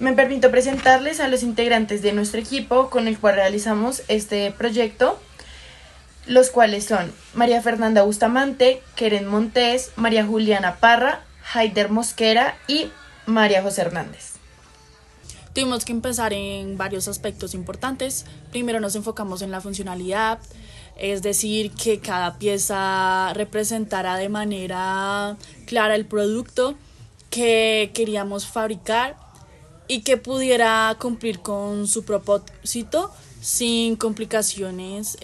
Me permito presentarles a los integrantes de nuestro equipo con el cual realizamos este proyecto, los cuales son María Fernanda Bustamante, Keren Montes, María Juliana Parra, Haider Mosquera y María José Hernández. Tuvimos que empezar en varios aspectos importantes. Primero nos enfocamos en la funcionalidad, es decir, que cada pieza representara de manera clara el producto que queríamos fabricar y que pudiera cumplir con su propósito sin complicaciones.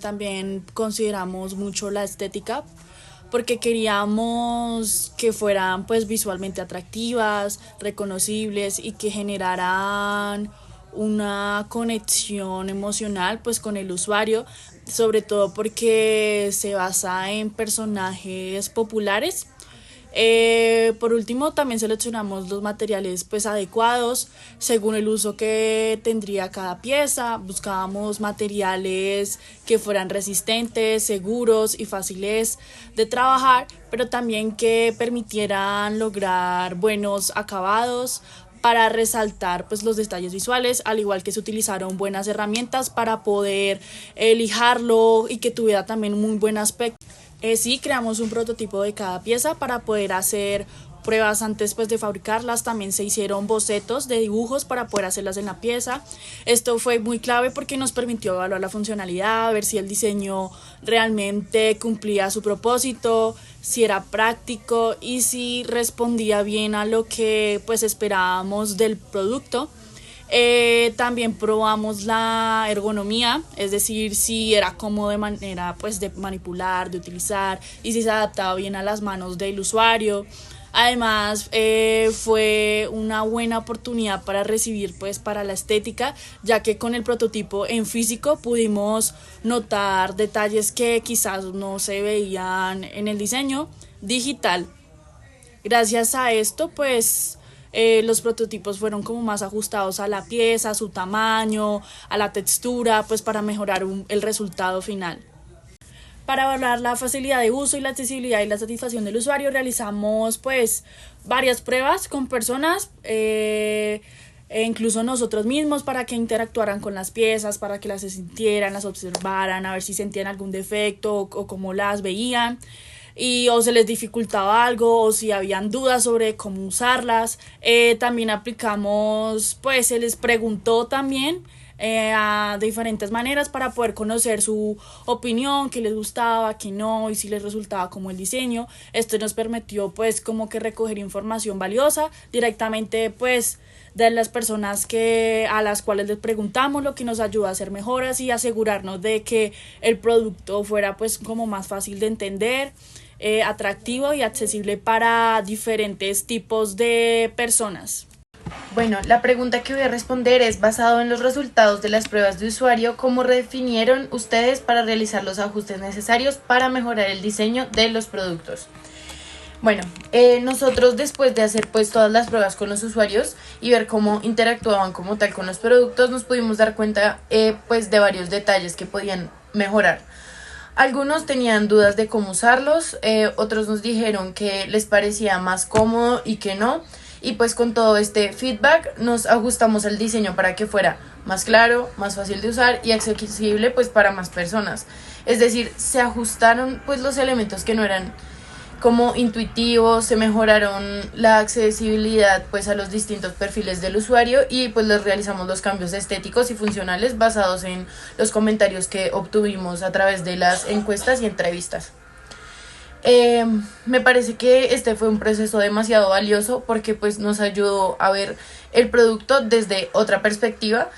También consideramos mucho la estética porque queríamos que fueran pues visualmente atractivas, reconocibles y que generaran una conexión emocional pues con el usuario, sobre todo porque se basa en personajes populares. Por último, también seleccionamos los materiales pues adecuados según el uso que tendría cada pieza. Buscábamos materiales que fueran resistentes, seguros y fáciles de trabajar, pero también que permitieran lograr buenos acabados para resaltar pues los detalles visuales, al igual que se utilizaron buenas herramientas para poder lijarlo y que tuviera también un muy buen aspecto. Sí, creamos un prototipo de cada pieza para poder hacer pruebas antes pues, de fabricarlas. También se hicieron bocetos de dibujos para poder hacerlas en la pieza. Esto fue muy clave porque nos permitió evaluar la funcionalidad, ver si el diseño realmente cumplía su propósito, si era práctico y si respondía bien a lo que pues esperábamos del producto. También probamos la ergonomía, es decir, si era cómodo de manera pues de manipular, de utilizar y si se adaptaba bien a las manos del usuario. Además, fue una buena oportunidad para recibir pues para la estética, ya que con el prototipo en físico pudimos notar detalles que quizás no se veían en el diseño digital. Gracias a esto pues los prototipos fueron como más ajustados a la pieza, a su tamaño, a la textura, pues para mejorar el resultado final. Para evaluar la facilidad de uso y la accesibilidad y la satisfacción del usuario, realizamos pues varias pruebas con personas, e incluso nosotros mismos, para que interactuaran con las piezas, para que las sintieran, las observaran, a ver si sentían algún defecto o cómo las veían. O se les dificultaba algo o si habían dudas sobre cómo usarlas. También aplicamos, pues se les preguntó también de diferentes maneras para poder conocer su opinión, qué les gustaba, qué no y si les resultaba como el diseño. Esto nos permitió pues como que recoger información valiosa directamente pues de las personas a las cuales les preguntamos, lo que nos ayuda a hacer mejoras y asegurarnos de que el producto fuera pues como más fácil de entender, atractivo y accesible para diferentes tipos de personas. Bueno, la pregunta que voy a responder es basado en los resultados de las pruebas de usuario. ¿Cómo definieron ustedes para realizar los ajustes necesarios para mejorar el diseño de los productos? Bueno, nosotros después de hacer pues todas las pruebas con los usuarios y ver cómo interactuaban como tal con los productos, nos pudimos dar cuenta pues de varios detalles que podían mejorar. Algunos tenían dudas de cómo usarlos, otros nos dijeron que les parecía más cómodo y que no. Y pues con todo este feedback nos ajustamos el diseño para que fuera más claro, más fácil de usar y accesible pues para más personas. Es decir, se ajustaron pues los elementos que no eran como intuitivos, se mejoraron la accesibilidad pues a los distintos perfiles del usuario y pues les realizamos los cambios estéticos y funcionales basados en los comentarios que obtuvimos a través de las encuestas y entrevistas. Me parece que este fue un proceso demasiado valioso porque pues nos ayudó a ver el producto desde otra perspectiva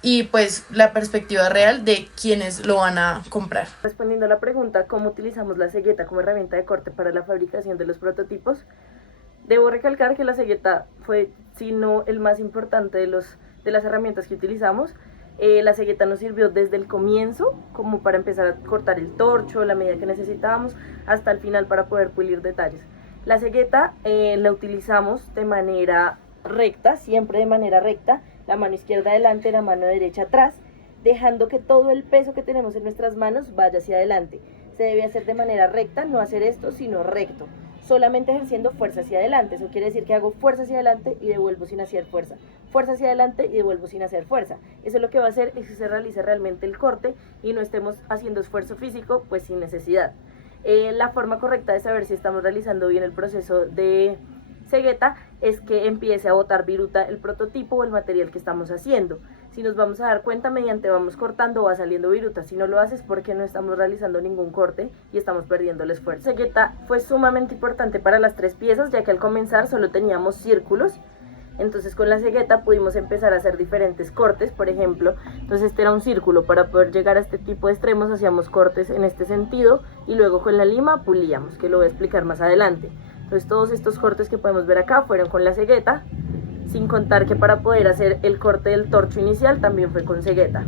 y pues la perspectiva real de quienes lo van a comprar. Respondiendo a la pregunta cómo utilizamos la cegueta como herramienta de corte para la fabricación de los prototipos, debo recalcar que la cegueta fue, si no el más importante de las herramientas que utilizamos. La cegueta nos sirvió desde el comienzo como para empezar a cortar el torcho, la medida que necesitábamos, hasta el final para poder pulir detalles. La cegueta la utilizamos de manera recta, siempre de manera recta, la mano izquierda adelante, la mano derecha atrás, dejando que todo el peso que tenemos en nuestras manos vaya hacia adelante. Se debe hacer de manera recta, no hacer esto, sino recto. solamente ejerciendo fuerza hacia adelante. Eso quiere decir que hago fuerza hacia adelante y devuelvo sin hacer fuerza. Fuerza hacia adelante y devuelvo sin hacer fuerza. Eso lo que va a hacer es que se realice realmente el corte y no estemos haciendo esfuerzo físico pues sin necesidad. La forma correcta de saber si estamos realizando bien el proceso de cegueta es que empiece a botar viruta el prototipo o el material que estamos haciendo. Si nos vamos a dar cuenta mediante vamos cortando va saliendo viruta. Si no lo haces porque no estamos realizando ningún corte y estamos perdiendo el esfuerzo. La cegueta fue sumamente importante para las 3 piezas, ya que al comenzar solo teníamos círculos. Entonces con la cegueta pudimos empezar a hacer diferentes cortes, por ejemplo, entonces este era un círculo. Para poder llegar a este tipo de extremos hacíamos cortes en este sentido y luego con la lima pulíamos, que lo voy a explicar más adelante. Entonces todos estos cortes que podemos ver acá fueron con la cegueta, sin contar que para poder hacer el corte del torcho inicial también fue con cegueta.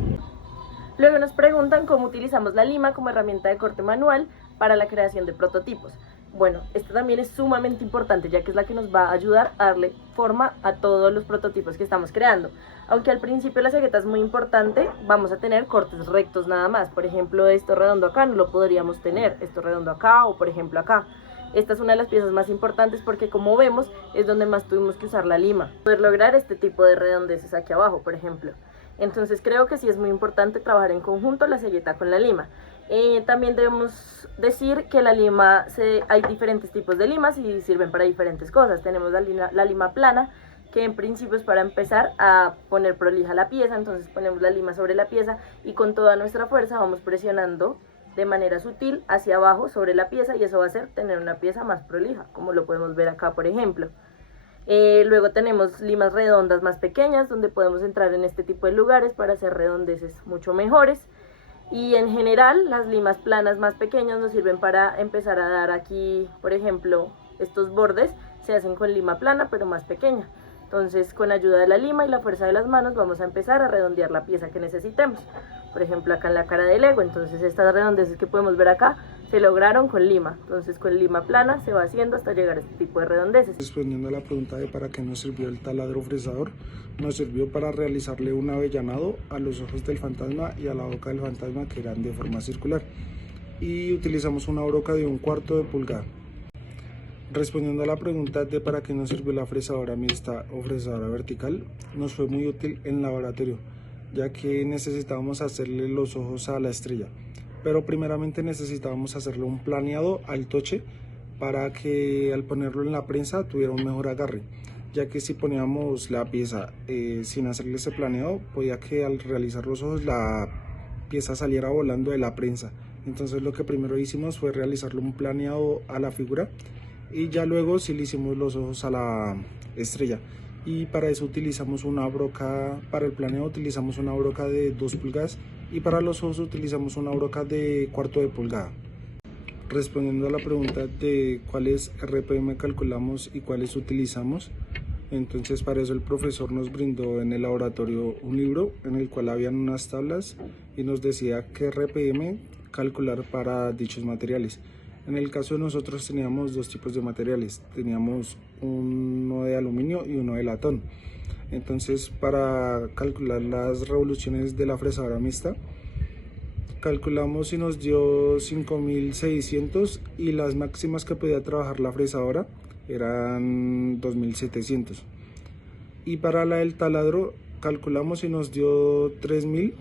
Luego nos preguntan cómo utilizamos la lima como herramienta de corte manual para la creación de prototipos. Bueno, esto también es sumamente importante, ya que es la que nos va a ayudar a darle forma a todos los prototipos que estamos creando. Aunque al principio la cegueta es muy importante, vamos a tener cortes rectos nada más. Por ejemplo, esto redondo acá no lo podríamos tener, esto redondo acá o por ejemplo acá. Esta es una de las piezas más importantes porque, como vemos, es donde más tuvimos que usar la lima. Poder lograr este tipo de redondeces aquí abajo, por ejemplo. Entonces creo que sí es muy importante trabajar en conjunto la cegueta con la lima. También debemos decir que la lima, hay diferentes tipos de limas y sirven para diferentes cosas. Tenemos la lima plana, que en principio es para empezar a poner prolija la pieza. Entonces ponemos la lima sobre la pieza y con toda nuestra fuerza vamos presionando de manera sutil hacia abajo sobre la pieza y eso va a hacer tener una pieza más prolija, como lo podemos ver acá por ejemplo. Luego tenemos limas redondas más pequeñas, donde podemos entrar en este tipo de lugares para hacer redondeces mucho mejores. Y en general las limas planas más pequeñas nos sirven para empezar a dar aquí, por ejemplo, estos bordes se hacen con lima plana pero más pequeña. Entonces con ayuda de la lima y la fuerza de las manos vamos a empezar a redondear la pieza que necesitemos. Por ejemplo acá en la cara del Lego, entonces estas redondeces que podemos ver acá se lograron con lima. Entonces con lima plana se va haciendo hasta llegar a este tipo de redondeces. Respondiendo a la pregunta de para qué nos sirvió el taladro fresador, nos sirvió para realizarle un avellanado a los ojos del fantasma y a la boca del fantasma, que eran de forma circular, y utilizamos una broca de 1/4 de pulgada. Respondiendo a la pregunta de para qué nos sirvió la fresadora mixta o fresadora vertical, nos fue muy útil en laboratorio, ya que necesitábamos hacerle los ojos a la estrella, pero primeramente necesitábamos hacerle un planeado al toche para que al ponerlo en la prensa tuviera un mejor agarre, ya que si poníamos la pieza sin hacerle ese planeado, podía que al realizar los ojos la pieza saliera volando de la prensa. Entonces lo que primero hicimos fue realizarle un planeado a la figura y ya luego sí le hicimos los ojos a la estrella, y para eso utilizamos una broca. Para el planeado utilizamos una broca de 2 pulgadas y para los ojos utilizamos una broca de 1/4 de pulgada. Respondiendo a la pregunta de cuáles RPM calculamos y cuáles utilizamos, entonces para eso el profesor nos brindó en el laboratorio un libro en el cual habían unas tablas y nos decía qué RPM calcular para dichos materiales. En el caso de nosotros teníamos 2 tipos de materiales, teníamos uno de aluminio y uno de latón. Entonces para calcular las revoluciones de la fresadora mixta, calculamos y nos dio 5600 y las máximas que podía trabajar la fresadora eran 2700. Y para la del taladro calculamos y nos dio 3000,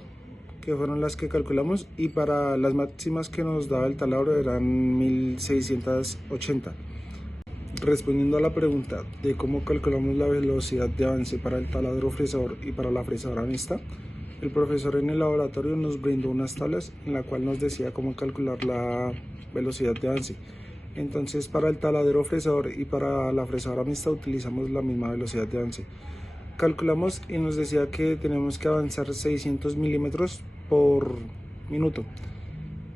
que fueron las que calculamos, y para las máximas que nos daba el taladro eran 1680. Respondiendo a la pregunta de cómo calculamos la velocidad de avance para el taladro fresador y para la fresadora mixta, el profesor en el laboratorio nos brindó unas tablas en la cual nos decía cómo calcular la velocidad de avance. Entonces para el taladro fresador y para la fresadora mixta utilizamos la misma velocidad de avance. Calculamos y nos decía que tenemos que avanzar 600 milímetros por minuto,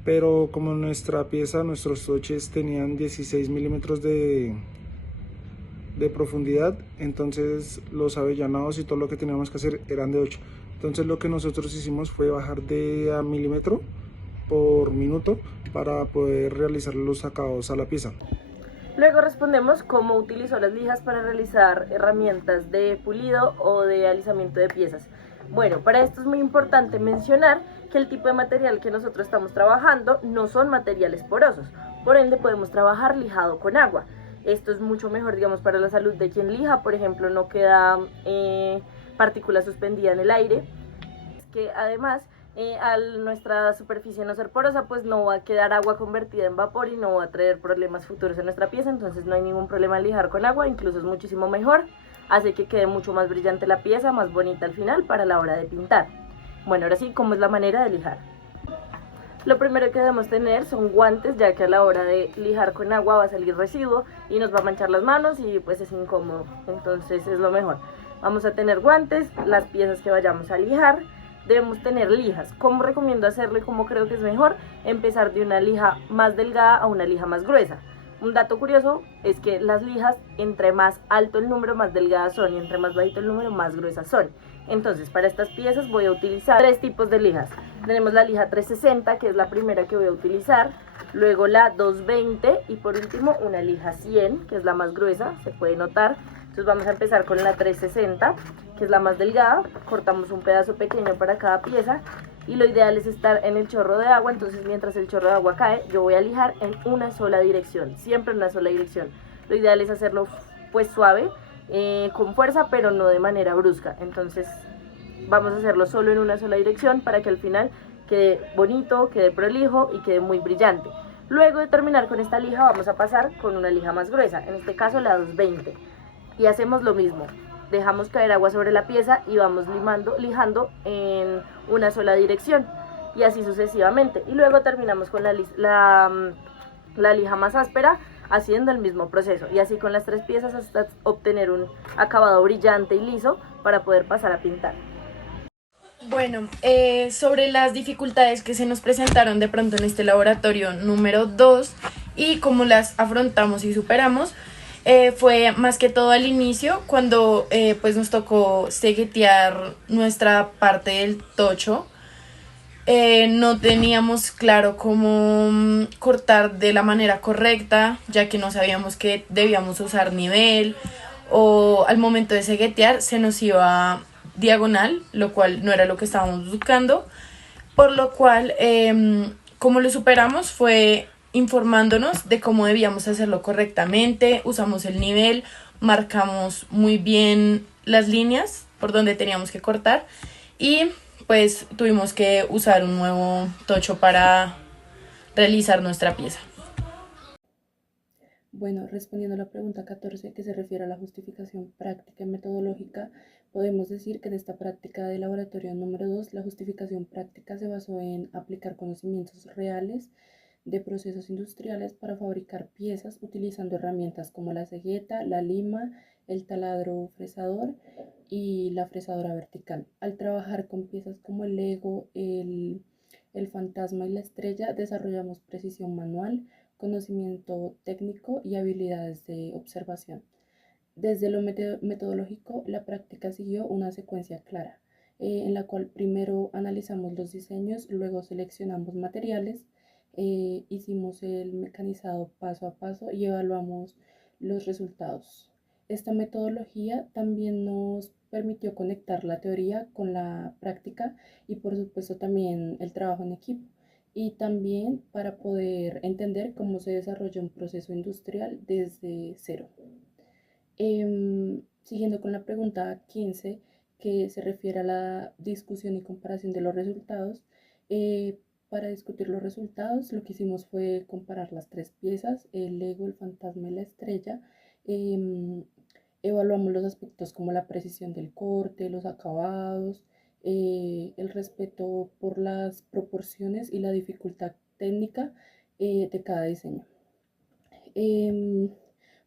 pero como nuestra pieza, nuestros toches tenían 16 milímetros de profundidad, entonces los avellanados y todo lo que teníamos que hacer eran de 8. Entonces lo que nosotros hicimos fue bajar de a milímetro por minuto para poder realizar los acabados a la pieza. Luego respondemos cómo utilizó las lijas para realizar herramientas de pulido o de alisamiento de piezas. Bueno, para esto es muy importante mencionar que el tipo de material que nosotros estamos trabajando no son materiales porosos, por ende podemos trabajar lijado con agua. Esto es mucho mejor, digamos, para la salud de quien lija. Por ejemplo, no queda partícula suspendida en el aire. Es que además, al nuestra superficie no ser porosa, pues no va a quedar agua convertida en vapor y no va a traer problemas futuros en nuestra pieza. Entonces no hay ningún problema en lijar con agua, incluso es muchísimo mejor. Hace que quede mucho más brillante la pieza, más bonita al final para la hora de pintar. Bueno, ahora sí, ¿cómo es la manera de lijar? Lo primero que debemos tener son guantes, ya que a la hora de lijar con agua va a salir residuo y nos va a manchar las manos y pues es incómodo. Entonces es lo mejor. Vamos a tener guantes, las piezas que vayamos a lijar. Debemos tener lijas. ¿Cómo recomiendo hacerlo y cómo creo que es mejor? Empezar de una lija más delgada a una lija más gruesa. Un dato curioso es que las lijas, entre más alto el número, más delgadas son, y entre más bajito el número, más gruesas son. Entonces, para estas piezas voy a utilizar 3 tipos de lijas. Tenemos la lija 360, que es la primera que voy a utilizar, luego la 220 y por último una lija 100, que es la más gruesa, se puede notar. Entonces vamos a empezar con la 360, que es la más delgada. Cortamos un pedazo pequeño para cada pieza y lo ideal es estar en el chorro de agua. Entonces mientras el chorro de agua cae, yo voy a lijar en una sola dirección, siempre en una sola dirección. Lo ideal es hacerlo pues suave, con fuerza, pero no de manera brusca. Entonces vamos a hacerlo solo en una sola dirección para que al final quede bonito, quede prolijo y quede muy brillante. Luego de terminar con esta lija vamos a pasar con una lija más gruesa, en este caso la 220, y hacemos lo mismo. Dejamos caer agua sobre la pieza y vamos lijando en una sola dirección y así sucesivamente. Y luego terminamos con la lija más áspera, haciendo el mismo proceso y así con las 3 piezas hasta obtener un acabado brillante y liso para poder pasar a pintar. Bueno, sobre las dificultades que se nos presentaron de pronto en este laboratorio número 2 y cómo las afrontamos y superamos, fue más que todo al inicio cuando pues nos tocó seguetear nuestra parte del tocho. No teníamos claro cómo cortar de la manera correcta, ya que no sabíamos que debíamos usar nivel, o al momento de seguetear se nos iba diagonal, lo cual no era lo que estábamos buscando, por lo cual como lo superamos fue informándonos de cómo debíamos hacerlo correctamente. Usamos el nivel, marcamos muy bien las líneas por donde teníamos que cortar y pues tuvimos que usar un nuevo tocho para realizar nuestra pieza. Bueno, respondiendo a la pregunta 14, que se refiere a la justificación práctica y metodológica, podemos decir que en esta práctica de laboratorio número 2, la justificación práctica se basó en aplicar conocimientos reales de procesos industriales para fabricar piezas utilizando herramientas como la cegueta, la lima, el taladro fresador y la fresadora vertical. Al trabajar con piezas como el Lego, el fantasma y la estrella, desarrollamos precisión manual, conocimiento técnico y habilidades de observación. Desde lo metodológico, la práctica siguió una secuencia clara, en la cual primero analizamos los diseños, luego seleccionamos materiales, hicimos el mecanizado paso a paso y evaluamos los resultados. Esta metodología también nos permitió conectar la teoría con la práctica y por supuesto también el trabajo en equipo y también para poder entender cómo se desarrolla un proceso industrial desde cero. Siguiendo con la pregunta 15, que se refiere a la discusión y comparación de los resultados, para discutir los resultados lo que hicimos fue comparar las 3 piezas, el Lego, el fantasma y la estrella. Evaluamos los aspectos como la precisión del corte, los acabados, el respeto por las proporciones y la dificultad técnica de cada diseño.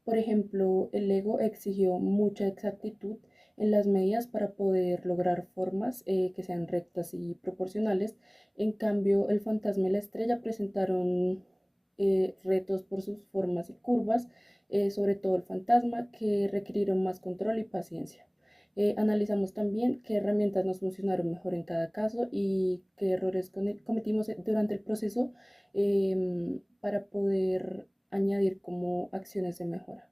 Por ejemplo, el Lego exigió mucha exactitud en las medidas para poder lograr formas que sean rectas y proporcionales. En cambio, el fantasma y la estrella presentaron retos por sus formas y curvas, sobre todo el fantasma, que requirieron más control y paciencia. Analizamos también qué herramientas nos funcionaron mejor en cada caso y qué errores cometimos durante el proceso para poder añadir como acciones de mejora.